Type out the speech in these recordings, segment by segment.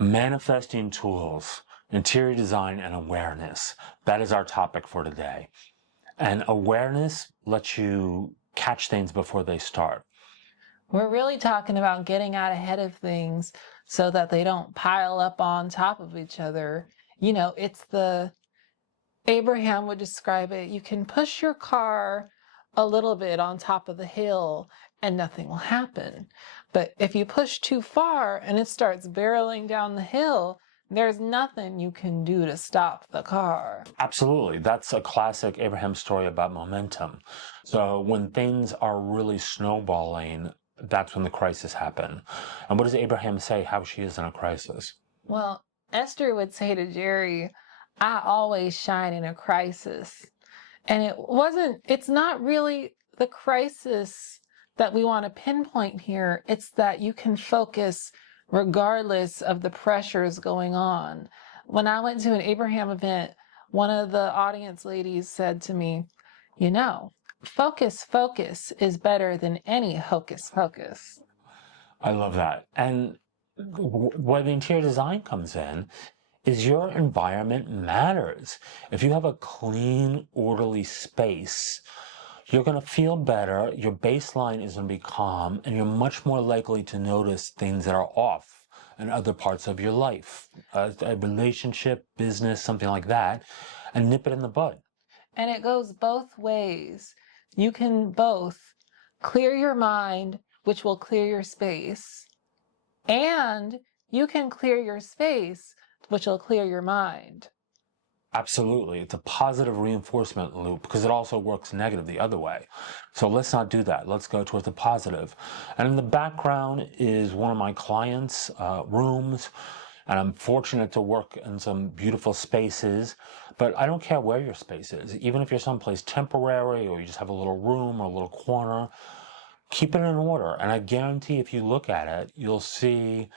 Manifesting tools, interior design, and awareness. That is our topic for today. And awareness lets you catch things before they start. We're really talking about getting out ahead of things so that they don't pile up on top of each other. You know, Abraham would describe it, you can push your car a little bit on top of the hill and nothing will happen. But if you push too far and it starts barreling down the hill, there's nothing you can do to stop the car. Absolutely. That's a classic Abraham story about momentum. So when things are really snowballing, that's when the crisis happen. And what does Abraham say how she is in a crisis? Well, Esther would say to Jerry, I always shine in a crisis. And it's not really the crisis that we want to pinpoint here. It's that you can focus regardless of the pressures going on. When I went to an Abraham event, one of the audience ladies said to me, you know, focus is better than any hocus pocus. I love that. And where the interior design comes in is your environment matters. If you have a clean, orderly space, you're going to feel better, your baseline is going to be calm, and you're much more likely to notice things that are off in other parts of your life, a relationship, business, something like that, and nip it in the bud. And it goes both ways. You can both clear your mind, which will clear your space, and you can clear your space, which will clear your mind. Absolutely. It's a positive reinforcement loop because it also works negative the other way. So let's not do that. Let's go towards the positive. And in the background is one of my clients' rooms. And I'm fortunate to work in some beautiful spaces, but I don't care where your space is. Even if you're someplace temporary or you just have a little room or a little corner, keep it in order. And I guarantee if you look at it, you'll see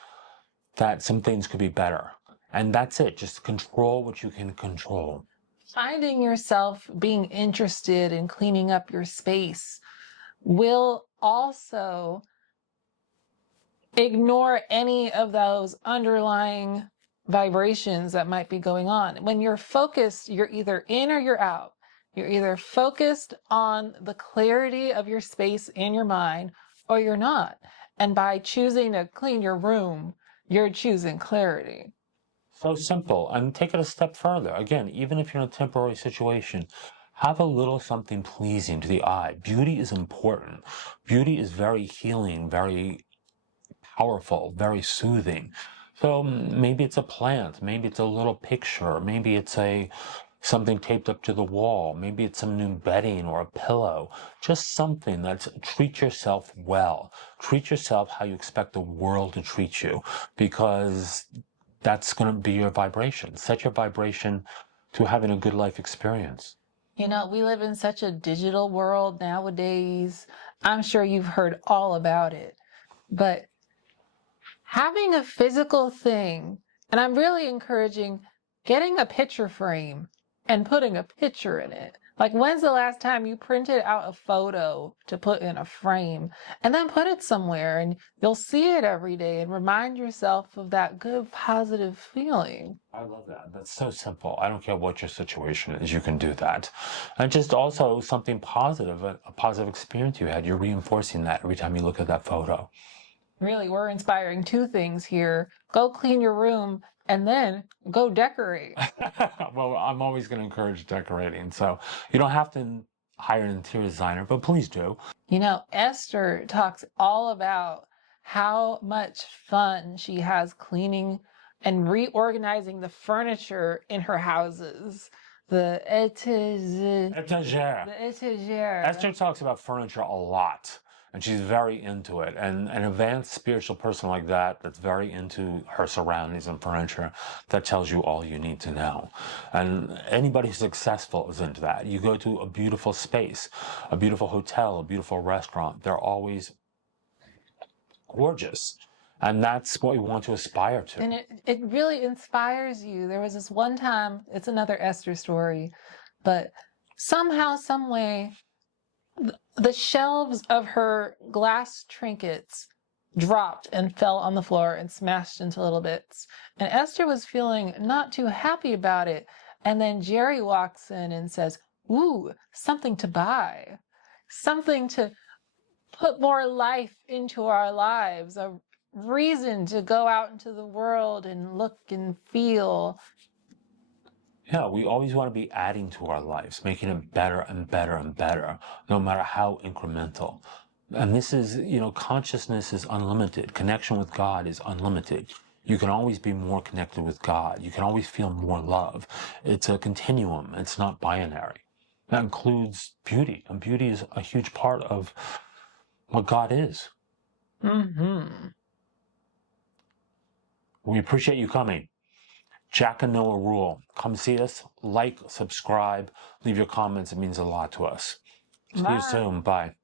that some things could be better. And that's it. Just control what you can control. Finding yourself being interested in cleaning up your space will also ignore any of those underlying vibrations that might be going on. When you're focused, you're either in or you're out. You're either focused on the clarity of your space and your mind, or you're not. And by choosing to clean your room, you're choosing clarity. So simple. And take it a step further. Again, even if you're in a temporary situation, have a little something pleasing to the eye. Beauty is important. Beauty is very healing, very powerful, very soothing. So maybe it's a plant, maybe it's a little picture, maybe it's something taped up to the wall, maybe it's some new bedding or a pillow, just something that's treat yourself well. Treat yourself how you expect the world to treat you, because that's going to be your vibration. Set your vibration to having a good life experience. You know, we live in such a digital world nowadays. I'm sure you've heard all about it, but having a physical thing, and I'm really encouraging getting a picture frame and putting a picture in it. Like, when's the last time you printed out a photo to put in a frame and then put it somewhere and you'll see it every day and remind yourself of that good, positive feeling? I love that. That's so simple. I don't care what your situation is, you can do that. And just also something positive, a positive experience you had, you're reinforcing that every time you look at that photo. Really, we're inspiring two things here. Go clean your room and then go decorate. Well, I'm always going to encourage decorating. So you don't have to hire an interior designer, but please do. You know, Esther talks all about how much fun she has cleaning and reorganizing the furniture in her houses. The Etagere. etagere. Esther talks about furniture a lot, and she's very into it. And an advanced spiritual person like that, that's very into her surroundings and furniture, that tells you all you need to know. And anybody who's successful is into that. You go to a beautiful space, a beautiful hotel, a beautiful restaurant, they're always gorgeous. And that's what we want to aspire to. And it really inspires you. There was this one time, it's another Esther story, but somehow, some way, the shelves of her glass trinkets dropped and fell on the floor and smashed into little bits. And Esther was feeling not too happy about it. And then Jerry walks in and says, "Ooh, something to buy, something to put more life into our lives, a reason to go out into the world and look and feel." Yeah, we always want to be adding to our lives, making it better and better and better, no matter how incremental. And this is, consciousness is unlimited. Connection with God is unlimited. You can always be more connected with God. You can always feel more love. It's a continuum. It's not binary. That includes beauty. And beauty is a huge part of what God is. Mm-hmm. We appreciate you coming. Jack and Noah rule. Come see us, like, subscribe, leave your comments. It means a lot to us. See you Bye. soon. Bye.